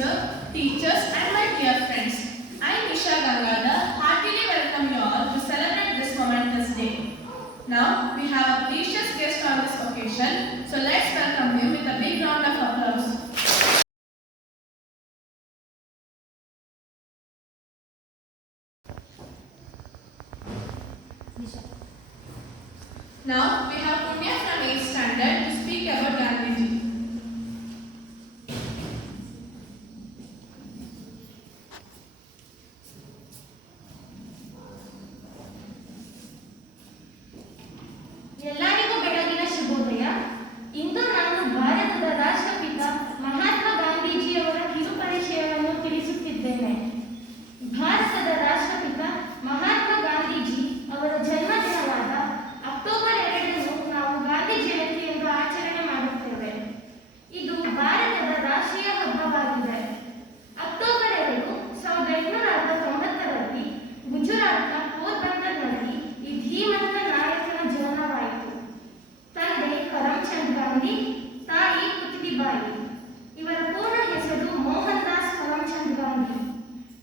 sir, teachers and my dear friends. I am Nisha Gangadhar. Heartily welcome you all to celebrate this momentous day. Now we have a precious guest on this occasion, so let's welcome him with a big round of applause. Now we have Punya from 8th standard to speak about Gandhiji. ಎಲ್ಲರಿಗೂ ಬೆಳಗಿನ ಶುಭೋದಯ. ಇಂದು ನಾನು ಭಾರತದ ರಾಷ್ಟ್ರಪಿತ ಮಹಾತ್ಮ ಗಾಂಧೀಜಿಯವರ ಕಿರುಪರಿಚಯವನ್ನು ತಿಳಿಸುತ್ತಿದ್ದೇನೆ. ಭಾರತದ ರಾಷ್ಟ್ರಪಿತ ಮಹಾತ್ಮ ಗಾಂಧೀಜಿ ಅವರ ಜನ್ಮದಿನವಾದ ಅಕ್ಟೋಬರ್ 2 ನಾವು ಗಾಂಧಿ ಜಯಂತಿ ಎಂದು ಆಚರಣೆ ಮಾಡುತ್ತೇವೆ. ಇದು ಭಾರತದ ರಾಷ್ಟ್ರೀಯ ಹಬ್ಬವಾಗಿದೆ. ಅಕ್ಟೋಬರ್ 2 1869ರಲ್ಲಿ ಗುಜರಾತ್ನ ಪೋರ್ಬಂದರ್ನಲ್ಲಿ ಈ ಧೀಮಂತ ನಾಯಕನ ಜನನವಾಯಿತು. ತಂದೆ ಕರಮ್ಚಂದ್ ಗಾಂಧಿ, ತಾಯಿ ಪುತ್ಲಿಬಾಯಿ. ಇವರ ಪೂರ್ಣ ಹೆಸರು ಮೋಹನ್ ದಾಸ್ ಕರಮ್ಚಂದ್ ಗಾಂಧಿ.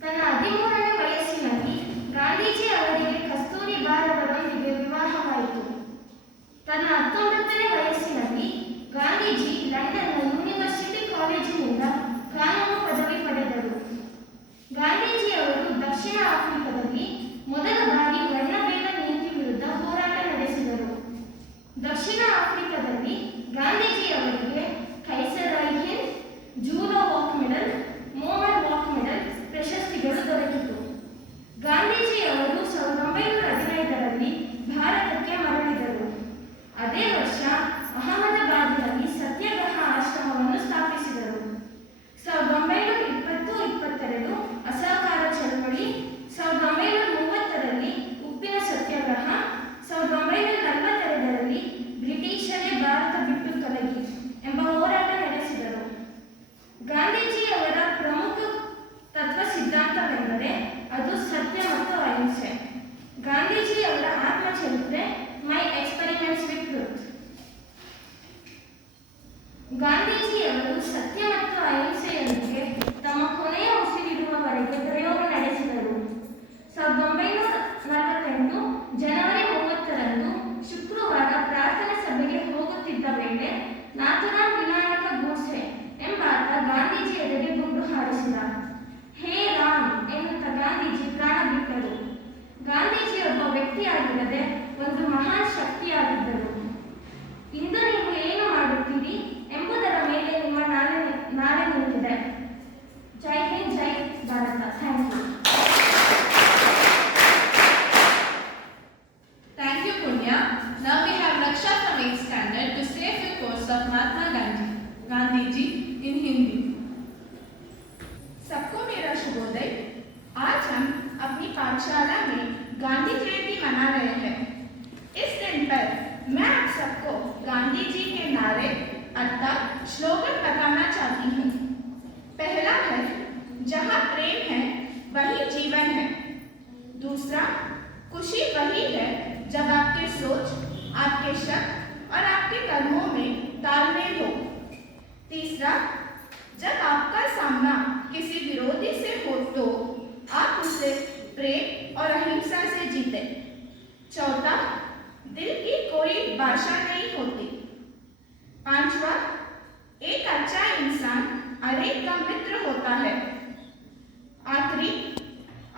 ತನ್ನ 13ನೇ ವಯಸ್ಸಿನಲ್ಲಿ ಗಾಂಧೀಜಿ ಅವರಿಗೆ ಕಸ್ತೂರಿಬಾರವರೊಂದಿಗೆ ವಿವಾಹವಾಯಿತು. ತನ್ನ 19ನೇ ವಯಸ್ಸಿನಲ್ಲಿ ಗಾಂಧೀಜಿ ಲಂಡನ್ನ ಯೂನಿವರ್ಸಿಟಿ ಕಾಲೇಜಿನಿಂದ ಕಾನೂನು ಪದವಿ ಪಡೆದರು. ಗಾಂಧೀಜಿ ಅವರು ದಕ್ಷಿಣ ಆಫ್ರಿಕಾದಲ್ಲಿ ಮೊದಲ ಬಾರಿ ವರ್ಣಭೇದ ನೀತಿ ವಿರುದ್ಧ ಹೋರಾಟ ನಡೆಸಿದರು. ದಕ್ಷಿಣ ಆಫ್ರಿಕಾದಲ್ಲಿ ಗಾಂಧೀಜಿ ಅವರಿಗೆ ಕೈಸರ್ ರೈಹಿನ್, ಜೂಡೋ ವಾಕ್ ಮೆಡಲ್, ಮೋಹನ್ ವಾಕ್ ಮೆಡಲ್ ಪ್ರಶಸ್ತಿಗಳು ದೊರಕಿತು. ಗಾಂಧೀಜಿ ಅವರು 1915ರಲ್ಲಿ ಭಾರತಕ್ಕೆ ಮರಳಿದರು. ಅದೇ ವರ್ಷ ಅಹಮದಾಬಾದ್ನಲ್ಲಿ ಸತ್ಯಾಗ್ರಹ ಆಶ್ರಮವನ್ನು ಸ್ಥಾಪಿಸಿದರು. 1920-22 ಅಸಹಕಾರ ಚಳವಳಿ, 1930ರಲ್ಲಿ ಉಪ್ಪಿನ ಸತ್ಯಾಗ್ರಹ, 1942ರಲ್ಲಿ ಬ್ರಿಟಿಷರೇ ಭಾರತ ಬಿಟ್ಟು ತೊಲಗಿ ಎಂಬ ಹೋರಾಟ ನಡೆಸಿದರು. ಗಾಂಧೀಜಿಯವರ ಪ್ರಮುಖ ತತ್ವ ಸಿದ್ಧಾಂತವೆಂದರೆ ಅದು ಸತ್ಯ ಮತ್ತು ಅಹಿಂಸೆ. ಗಾಂಧೀಜಿಯವರ ಆತ್ಮಚರಿತ್ರೆ ಮೈ ಎಕ್ಸ್ಪೆರಿಮೆಂಟ್ಸ್ ವಿತ್ ಟ್ರೂತ್. ಗಾಂಧೀಜಿಯವರು ಸತ್ಯ ಮತ್ತು ಅಹಿಂಸೆಯೊಂದಿಗೆ ತಮ್ಮ ಕೊನೆಯ ಉಸಿರಿರುವವರೆಗೆ ಪ್ರಯೋಗ ನಡೆಸಿದರು. 1948 ಜನವರಿ 30ರಂದು ಶುಕ್ರವಾರ ಪ್ರಾರ್ಥನಾ ಸಭೆಗೆ ಹೋಗುತ್ತಿದ್ದ ವೇಳೆ ನಾಥುರಾಮ್ ವಿನಾಯಕ ಗೋಡ್ಸೆ ಎಂಬಾತ ಗಾಂಧೀಜಿ ಎದುರಿಗೆ ಗುಂಡು ಹಾರಿಸಿದ. ಹೇ ರಾಮ್ ಎನ್ನುತ್ತಾ ಗಾಂಧೀಜಿ ಪ್ರಾಣ ಬಿಟ್ಟರು. ಗಾಂಧೀಜಿ ಒಬ್ಬ ವ್ಯಕ್ತಿಯಾಗಿರದೆ ಒಂದು ಮಹಾನ್ ಶಕ್ತಿಯಾಗಿದ್ದರು. ಇಂದು ನೀವು ಏನು ಮಾಡುತ್ತೀರಿ ಎಂಬುದರ ಮೇಲೆ ನಿಮ್ಮ ನಾಳೆ ನಿಂತಿದೆ. ಜೈ ಹಿಂದ್, ಜೈ Bharat. Thank you. Thank you, Punya. Now we have Raksha from 8th standard to say a few quotes of Mahatma Gandhi ji in Hindi. सबको मेरा शुभोदय। आज हम अपनी पाठशाला में गांधी जयंती मना रहे हैं। इस दिन पर मैं आप सबको गांधी जी के नारे अर्थात स्लोगन बताना चाहती हूँ। पहला है, जहाँ प्रेम है वही जीवन है। दूसरा, खुशी वही है जब आपके सोच, आपके शब्द और आपके कर्मों में तालमेल हो। तीसरा, जब आपका सामना किसी विरोधी से हो तो आप उसे प्रेम और अहिंसा से जीते। चौथा, दिल की कोई भाषा नहीं होती। पांचवा, एक अच्छा इंसान हर एक का मित्र होता है। आखिरी,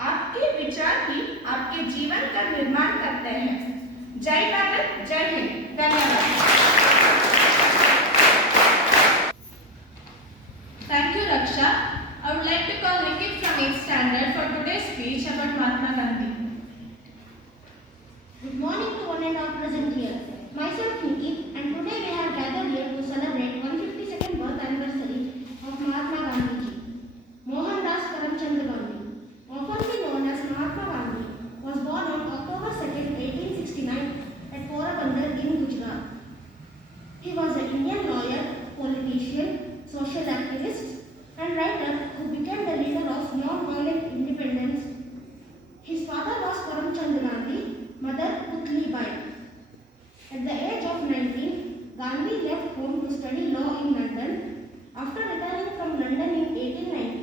आपके विचार ही आपके जीवन का निर्माण करते हैं। जय भारत, जय हिंद। धन्यवाद। Thank you, Raksha. I would like to call Nikit from 8th standard for today's speech about Mahatma Gandhi. Good morning to one and all present here. Myself Nikit, and today we have gathered here to celebrate 152nd birth anniversary of Mahatma Gandhi ji. Mohandas Karamchand Gandhi, oftenly known as Mahatma Gandhi, was born on October 2, 1869 at Porabandar in Gujarat. He was an Indian lawyer, politician, social activist, and writer who became the leader of non-violent independence. His father was Karamchand Gandhi, mother Putlibai. At the age of 19, Gandhi left home to study law in London. After returning from London in 1890,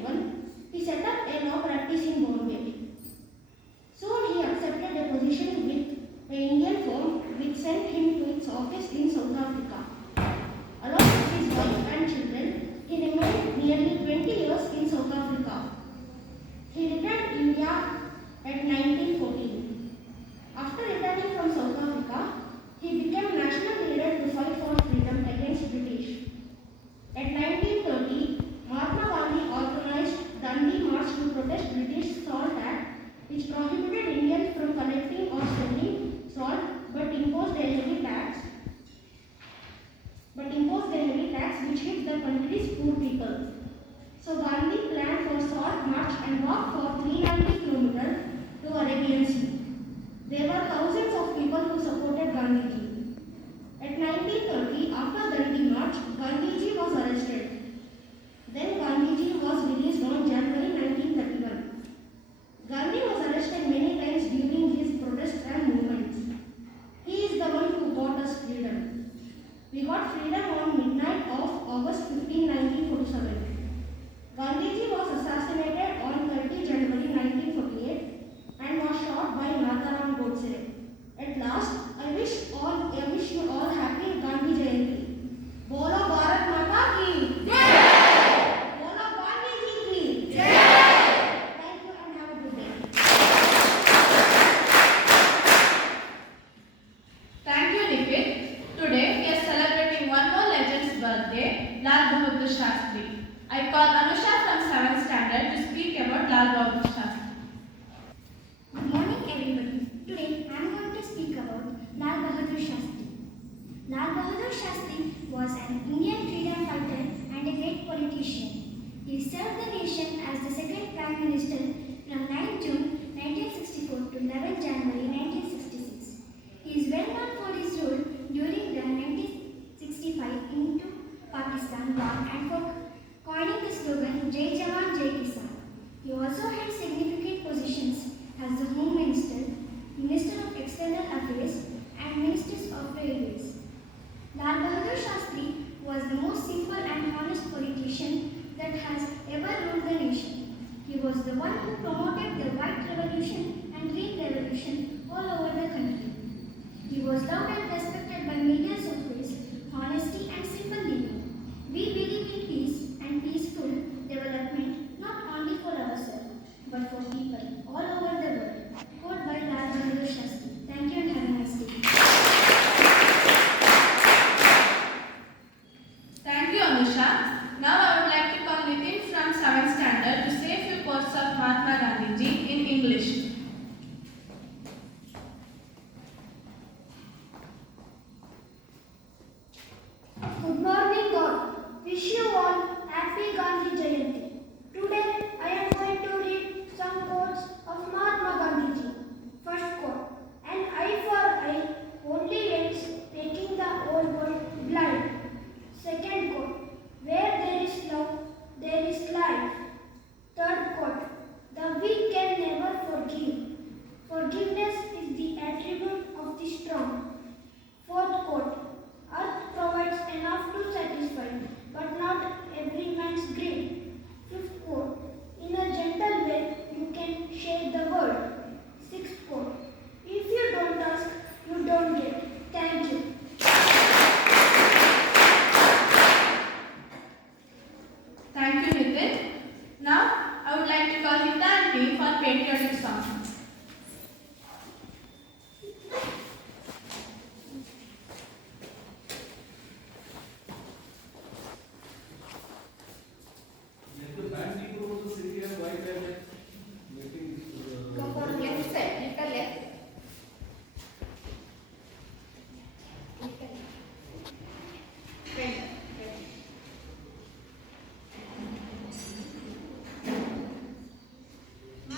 short march and walked for 390 kilometers to Arabian Sea. There were thousands of people who supported Gandhiji. At 1930, after Dandi March, Gandhiji was arrested. Then Gandhiji was released on January 1931. Gandhi was arrested many times during his protests and movements. He is the one who got us freedom. We got freedom on midnight of August 15, 1947. Gandhiji was assassinated on 30 January 1948 and was shot by Natharam Godse. At last, I wish you all happy Gandhi Jayanti. Bolo Bharat Mata ki Jai! Bolo Gandhi Ji ki Jai! Thank you and have a good day. Thank you, Nikhil. Today we are celebrating one more legend's birthday, Lal Bahadur Shastri. I call Anusha from 7th standard to speak about Lal Bahadur Shastri. Good morning, everybody. Today, I am going to speak about Lal Bahadur Shastri. Lal Bahadur Shastri was an Indian freedom fighter and a great politician. He served the nation as the second Prime Minister from 9 June 1964 to 11 January 1966. He is well known for his role during the 1965 into Pakistan war and for coining the slogan Jai Jawan Jai Kisan. He also held significant positions as the Home Minister, Minister of External Affairs, and Ministers of Railways. Lal Bahadur Shastri was the most simple and honest politician that has ever ruled the nation. He was the one who promoted the White Revolution and Green Revolution all over the country. He was loved and respected by millions of his honesty and simple living. We believe in peace and peaceful development not only for ourselves but for people all over the world. Quote by Lal Bahadur Shastri. Thank you and have a nice day. Thank you, Anusha. Now I would like to call Nitin from 7th standard to say a few quotes of Mahatma Gandhiji in English. Good morning, all. Wish you all happy Gandhi Jayanti. Today, I am going to read some quotes of Mahatma Gandhiji. First quote: an eye for eye only ends making the whole world blind. Second quote: where there is love, there is life. Third quote: the weak can never forgive. Forgiveness is the attribute of the strong. Fourth quote: earth provides enough to satisfy, but not every man's greed. Fifth quote: in a gentle way you can shake the world. Sixth quote: if you don't ask, you don't get. Thank you. Thank you, Nitin. Now I would like to call Hitanti for patriotic song. Let the band people also sit here while they are making Go for left side, little left.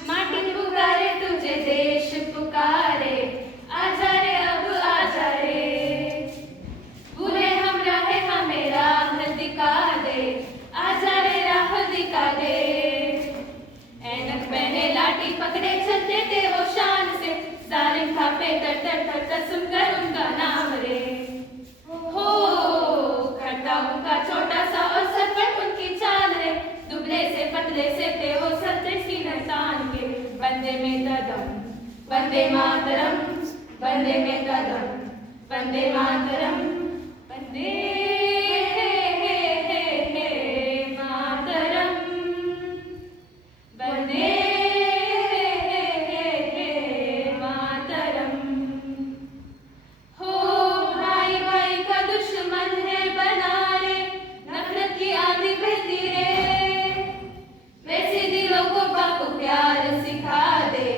माटी पुकारे तुझे देश पुकारे आजा रे अब आजा रे बुरे हम रहे हमें राह दिखा दे आजा रे राह दिखा दे ऐनक पहने लाठी पकड़े चलते थे वो शान से जालिम था पे तर तर तर तर सुनकर उनका नाम रे हो खट्टा उनका छोटा सा और सरपट उनकी चाल रे दुबले से पतले से थे वो सत्य सीने तान के बंदे में दम वंदे मातरम वंदे में दम वंदे मातरम वंदे मातरम वंदे मातरम हो भाई भाई का दुश्मन है बना रे नफरत की आंधी बहती रे वैसे दिलों को बापू प्यार सिखा दे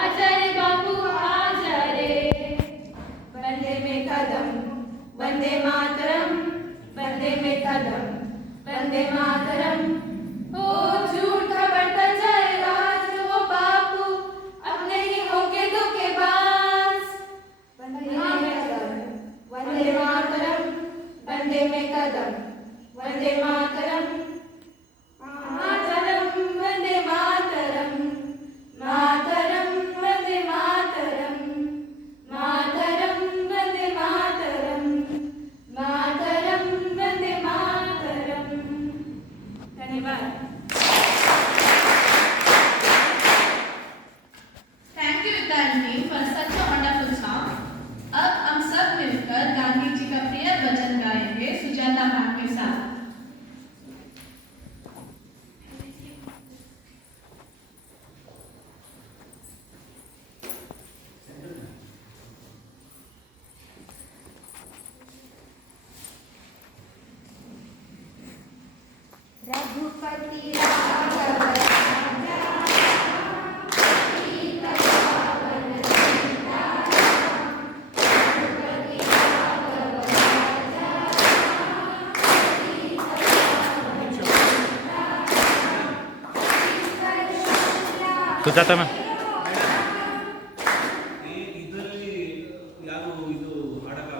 आजा रे बापू आजा रे वंदे में कदम वंदे मातरम वंदे में कदम वंदे मातरम ओ झूठ का बर्तन पदम वंदे मातरम मातरम वंदे मातरम मातरम वंदे मातरम मातरम वंदे मातरम मातरम वंदे मातरम। धन्यवाद। Thank you Ritanjali for such a wonderful song. अब हम सब मिलकर गांधी जी का प्रिय भजन गाएंगे सुजाता मैम के साथ। रघुपति राघव राजा सीता पावन सीता रघुपति राघव राजा सीता पावन सुजाता मैम ಇದರಲ್ಲಿ ಯಾರು ಇದು ಹಾಡಕ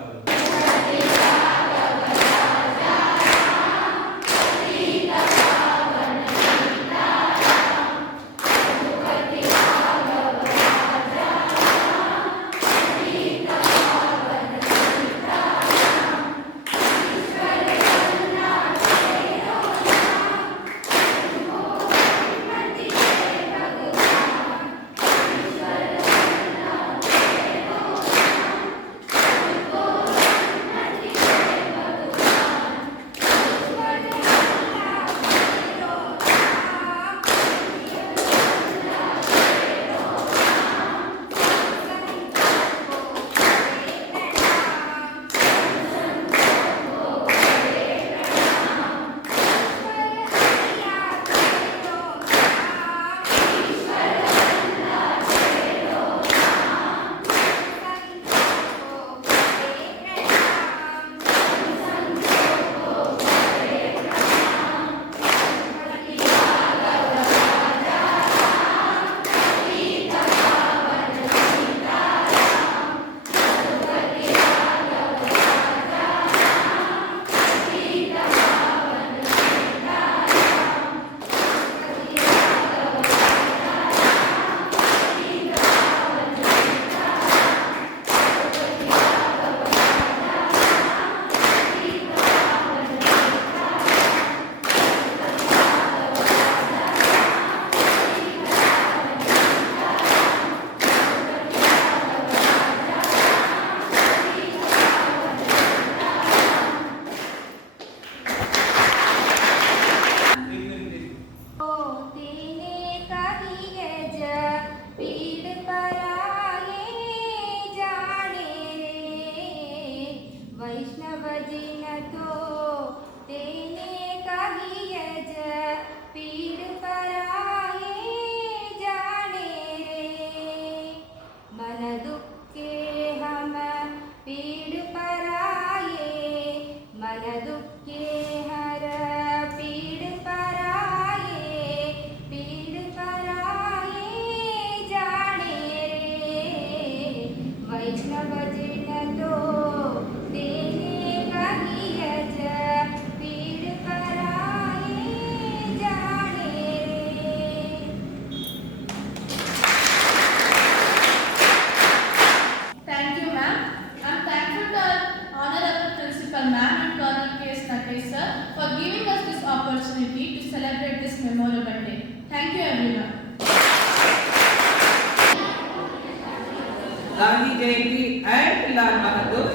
Gandhi Jayanti and Lal Bahadur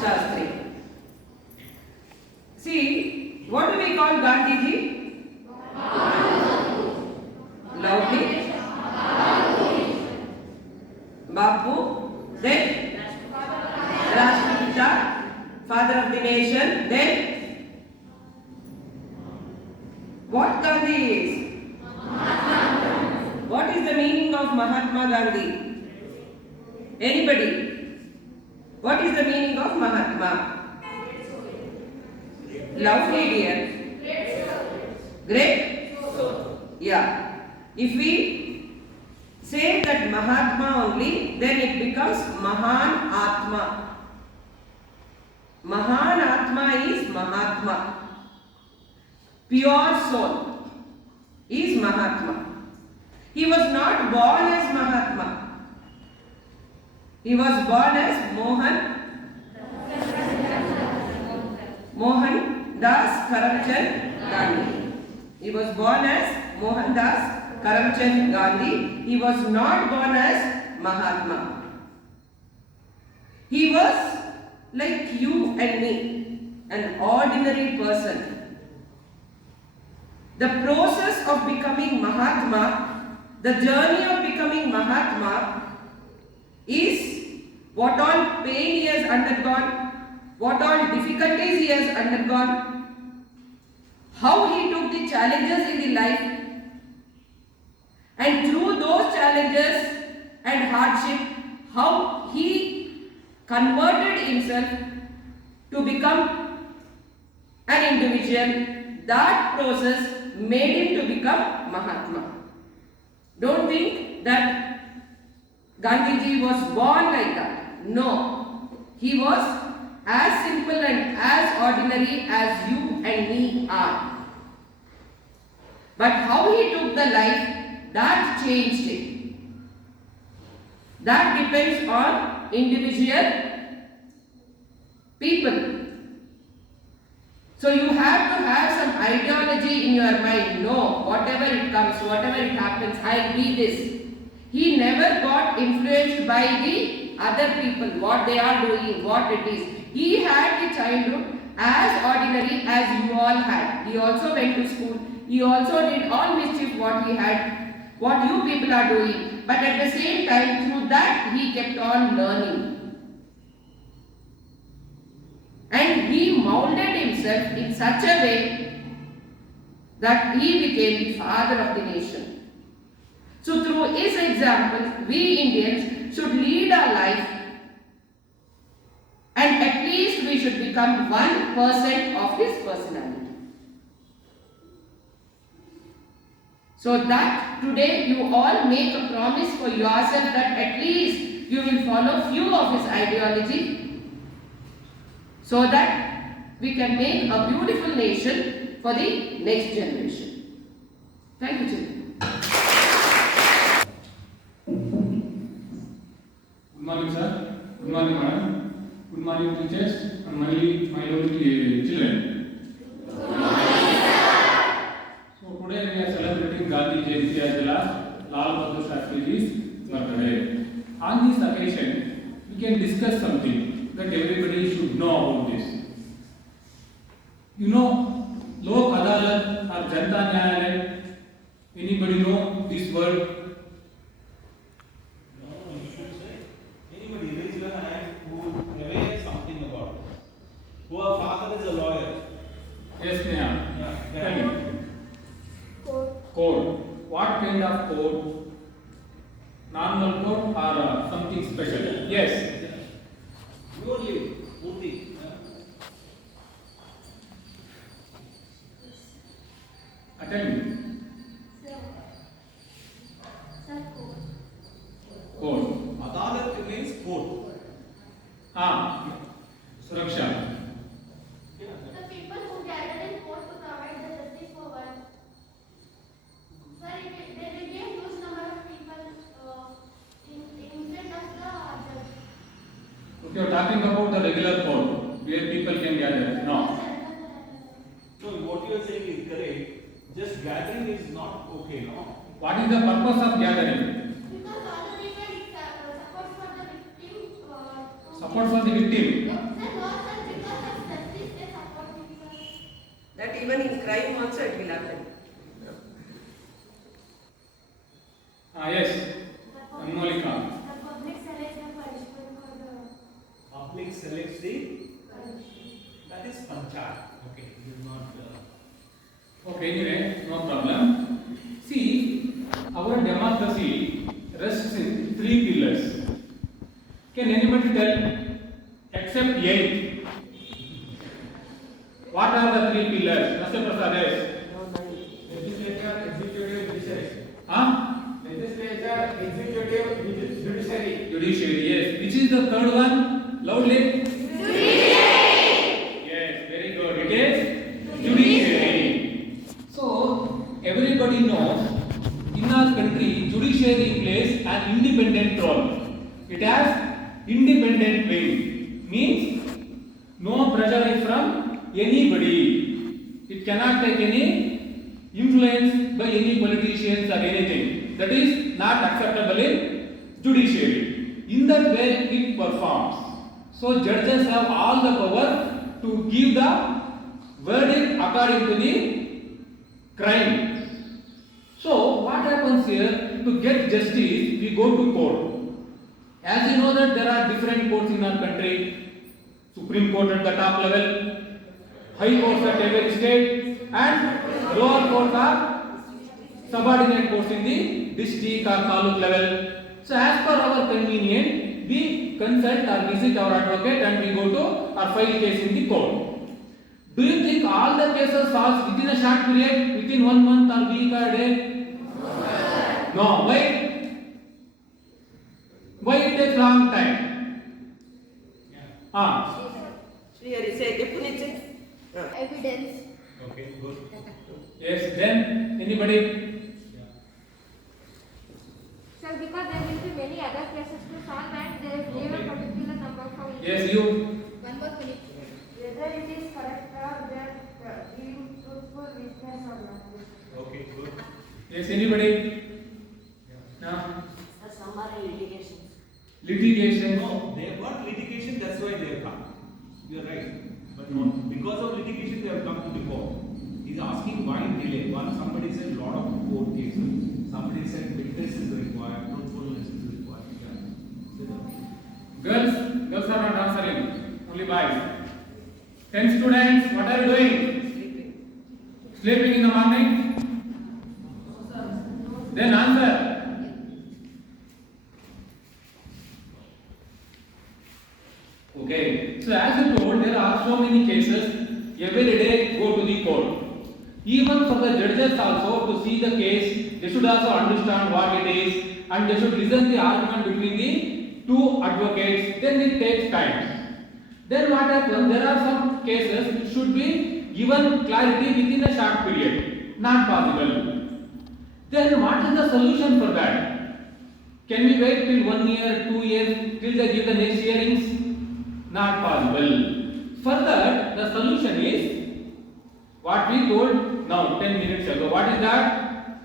Shastri. See, what do we call Gandhi ji? Loudly. Bapu. Then Rashtrapita, father of the nation. Then what Gandhi is? What is the meaning of Mahatma Gandhi? Anybody? What is the meaning of Mahatma? Lovely dear. Great? Yeah. If we say that Mahatma only, then it becomes Mahan Atma. Mahan Atma is Mahatma. Pure soul is Mahatma. He was not born as Mahatma. He was born as Mohan Das Karamchand Gandhi. He was born as Mohan Das Karamchand Gandhi. He was not born as Mahatma. He was like you and me, an ordinary person. The process of becoming Mahatma, the journey of becoming Mahatma is what all pain he has undergone, what all difficulties he has undergone, how he took the challenges in the life, and through those challenges and hardship, how he converted himself to become an individual. That process made him to become Mahatma. Don't think that Gandhiji was born like that. No. He was as simple and as ordinary as you and me are. But how he took the life, that changed it. That depends on individual people. So you have to have some ideology in your mind. No, whatever it comes, whatever it happens, I'll be this. He never got influenced by the other people, what they are doing, what it is. He had the childhood as ordinary as you all had. He also went to school. He also did all mischief what he had, what you people are doing. But at the same time, through that, he kept on learning. And he molded himself in such a way that he became the father of the nation. So through his example, we Indians should lead our life, and at least we should become 1% of his personality. So that today you all make a promise for yourself that at least you will follow few of his ideology, so that we can make a beautiful nation for the next generation. Thank you, children. Good morning, sir. Good morning, madam. Good morning, teachers, and my lovely children. Good morning, sir. So today we are celebrating Gandhi Jayanti as well as Lal Bahadur Shastriji's birthday. On this occasion, we can discuss something that everybody should know about this. You know, Lok Adalat or Janta Nyayalaya. Anybody know this word? Anybody raise your hand who knows something about it? Who our father is a lawyer. Yes, Neha. Yeah. Tell me. Code. What kind of code? Normal code or something special? Yes. You only, Murthy. Tell me. Code. Adalat means court. Suraksha. The people who gather in court to provide the justice for one. Sir, there will be a huge number of people in front of the judge. If you are talking about the regular court, where people can gather, no. So what you are saying is correct. Just gathering is not okay, no? What is the purpose of gathering? Because all the people support for the victim. Support for the victim. Sir, no, sir, because of justice they support people. That even in crime also it will happen. Yes. Anmolika. The public selects the punishment for the Public selects the that is panchayat. Okay, it is not. Okay, anyway, no problem. See, our democracy rests in 3 pillars. Can anybody tell, except 8, what are the 3 pillars? Mr. Prasad, Legislature, executive, judiciary. Legislature, executive, judiciary. Judiciary, yes. Which is the third one? Loudly. Yes, very good. It an independent role. It has independent wing. Means no pressure is from anybody. It cannot take any influence by any politicians or anything. That is not acceptable in judiciary. In that way it performs. So judges have all the power to give the verdict according to the crime. So what happens here? To get justice, we go to court. As you know that there are different courts in our country. Supreme Court at the top level, High Courts at every state, and lower courts are subordinate courts in the district or taluk level. So as per our convenience, we consult or visit our advocate and we go to or file case in the court. Do you think all the cases solved within a short period, within 1 month or week or day? No. Why? Why it takes long time? Srihari, say definitely. Evidence. Okay, good. Yes. Then anybody? Sir, because there will be many other cases to solve and they give a particular number for each. Yes, you. One more minute. Whether it is correct or that giving truthful witness or not. Okay, good. Yes, anybody? No. Summary litigations. Litigation. No, they have got litigation, that's why they have come. You are right. But no, because of litigation, they have come to the court. He is asking why delay. One, somebody said lot of court cases. Somebody said witness is required, truthfulness is required. Yeah. Girls are not answering. Only boys. 10 students, what are you doing? Sleeping in the morning? Then answer. Okay. So as I told, there are so many cases. Every day go to the court. Even for the judges also to see the case, they should also understand what it is and they should listen the argument between the two advocates. Then it takes time. Then what happens? There are some cases which should be given clarity within a short period. Not possible. Then what is the solution for that? Can we wait till 1 year, 2 years, till they give the next hearings? Not possible. For that, the solution is what we told now 10 minutes ago. What is that?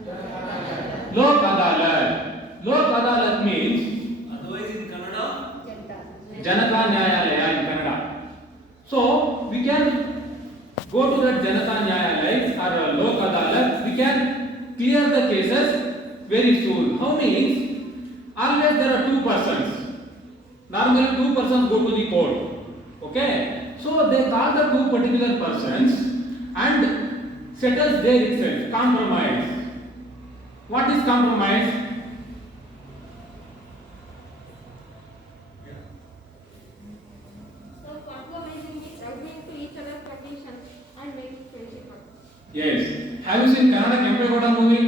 Lok Adalat. Lok Adalat means Otherwise in Kannada, Janata Nyayalaya in Kannada. So we can go to that Janata Nyayalaya or Lok Adalat. We can clear the cases very soon. How means? Always there are two persons. Normally two persons go to the court. Okay? So they call the two particular persons and settles there itself. Compromise. What is compromise? So compromising means agreeing to each other's conditions and making friendship. Yes. Have you seen Kannada Kempegowda movie?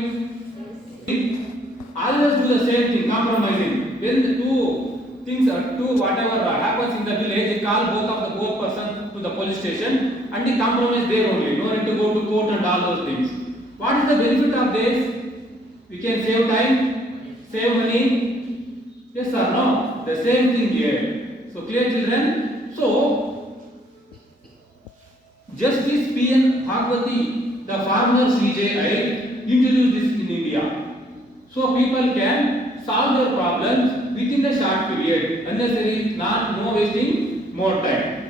Always do the same thing, compromising. When the two things are two whatever happens in the village, they call both persons to the police station and they compromise there only. No need to go to court and all those things. What is the benefit of this? We can save time, save money. Yes or no? The same thing here. So clear, children? So Justice P.N. Bhagwati, the former CJI, introduced this in India. So people can solve their problems within a short period, unnecessary, no wasting more time.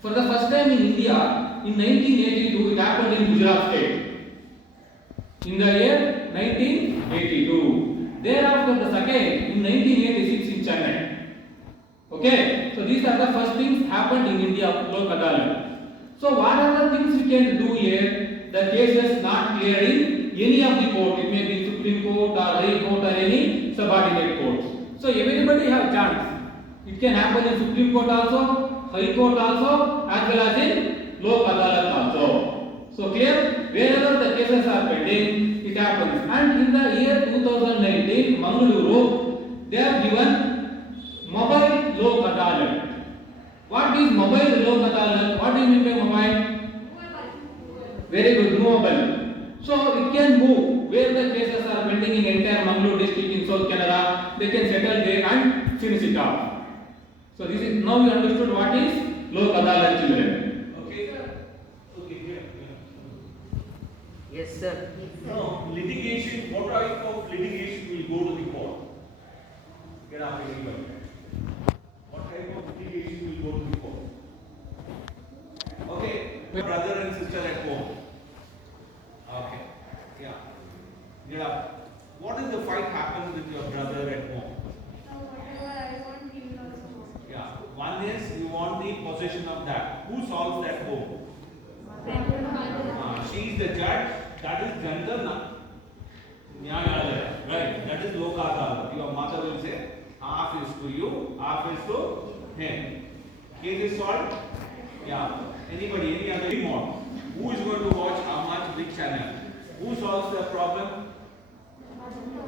For the first time in India, in 1982, it happened in Gujarat state. In the year 1982. Thereafter, the second in 1986 in Chennai. Okay, so these are the first things happened in India, Lok Adalat. So what are the things we can do here? The cases not cleared in any of the court. It may be Supreme Court or High Court or any subordinate courts. So everybody have chance. It can happen in Supreme Court also, High Court also, as well as in Lok Adalat also. So clear? Wherever the cases are pending, it happens. And in the year 2019, Mangaluru, they have given mobile Lok Adalat. What is mobile Lok Adalat? What do you mean by mobile? Very good, movable. So it can move where the cases are pending in entire Mangalore district in South Canara, they can settle there and finish it off. So this is, now you understood what is Lok Adalat, children. Okay, sir. Okay, here. Yes, sir. No, litigation, what type of litigation will go to the court? Get up anybody. What type of litigation will go to the court? Okay, brother and sister at home. Okay, yeah. Get up. What is the fight happen with your brother at home? Whatever I want, he will also want. Yeah, one is you want the possession of that. Who solves that home? She is the judge. That is Jandana. Nyayalaya, right? That is Lok Adalat. Your mother will say, half is to you, half is to him. Case is solved? Yeah. Anybody, any other remote? Who is going to watch how much, which channel? Who solves the problem?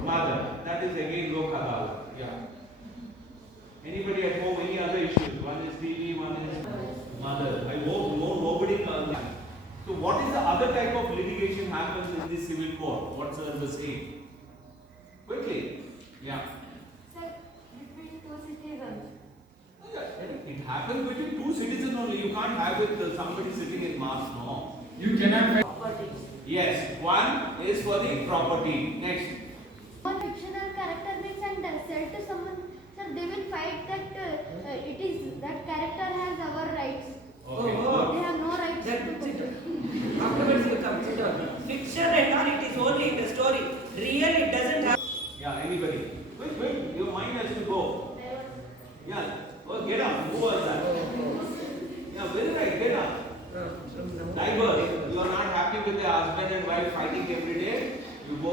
Mother. That is again Lok Adalat. Yeah. Anybody at home, any other issues? One is TV, one is mother. I hope nobody calls that. So what is the other type of litigation happens in the civil court? What's the state? Quickly. Yeah. Sir, between two citizens. It happens between two citizens only. You can't have it somebody sitting in mass, no. You cannot. Yes, one is for the property. Next. One fictional character meets and said to someone, sir, they will fight that it is that character has our rights. Okay. They have no rights. Afterwards you come, sit down. Fiction and all, it is only in the story. Real, it doesn't have. Yeah, anybody. Quick, your mind has to go. Yeah. Oh, get up. Who was that? Yeah, very right. Get up. Divers. You are not happy with the husband and wife fighting every day. You go.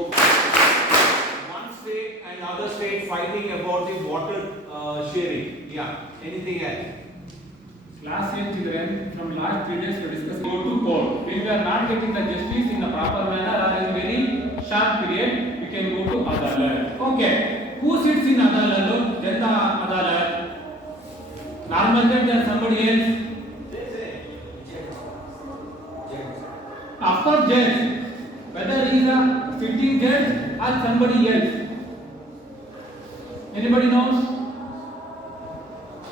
One state and other state fighting about the water sharing. Yeah. Anything else? Class 8 children, from last 3 days we discussed go to court. When we are not getting the justice in a proper manner or in a very short period, we can go to Adalat. Okay. Who sits in Adalat? Janta Adalat. Normal judge or somebody else? Of course, judge. Whether he is a sitting judge or somebody else. Anybody knows?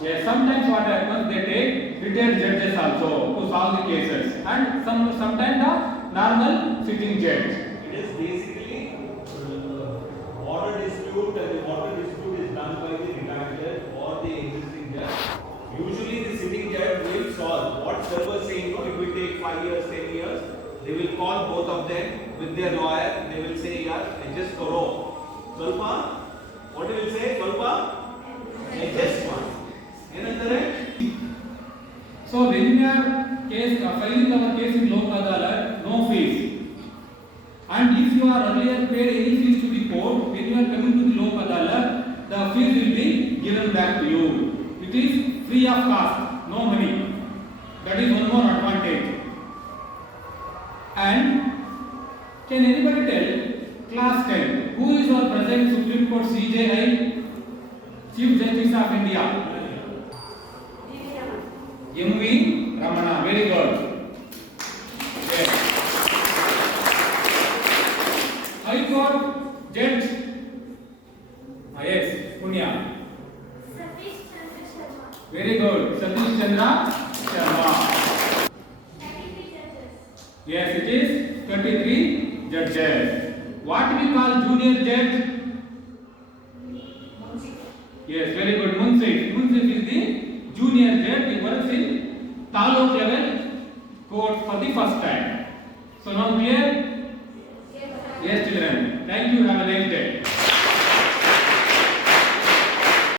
Yes, sometimes what happens, they take retired judges also to solve the cases, and sometimes the normal sitting judge. It is basically water dispute, and the water dispute is done by the retired judge or the existing judge. Usually the sitting judge will solve. What sir was saying, no, it will take 5 years, 10 years. They will call both of them with their lawyer. They will say, yeah, adjust karo. Solpa, what they will say? Solpa, adjust one. So when we are filing our case in Lok Adalat, no fees. And if you are earlier paid any fees to the court, when you are coming to the Lok Adalat, the fees will be given back to you. It is free of cost, no money. That is one more advantage. And can anybody tell, class 10, who is our present Supreme Court CJI, Chief Justice of India? M.V. Ramana, very good. Yes. High Court Judge. Yes, Punya. Satish Chandra Sharma. Very good. Satish Chandra Sharma. 33 judges. Yes, it is 23 judges. What we call junior judge? Yes, very good. Munsif. Munsif is the junior judge. He works in taluk level court for the first time. So now clear? Yes, children. Thank you. Have a nice day.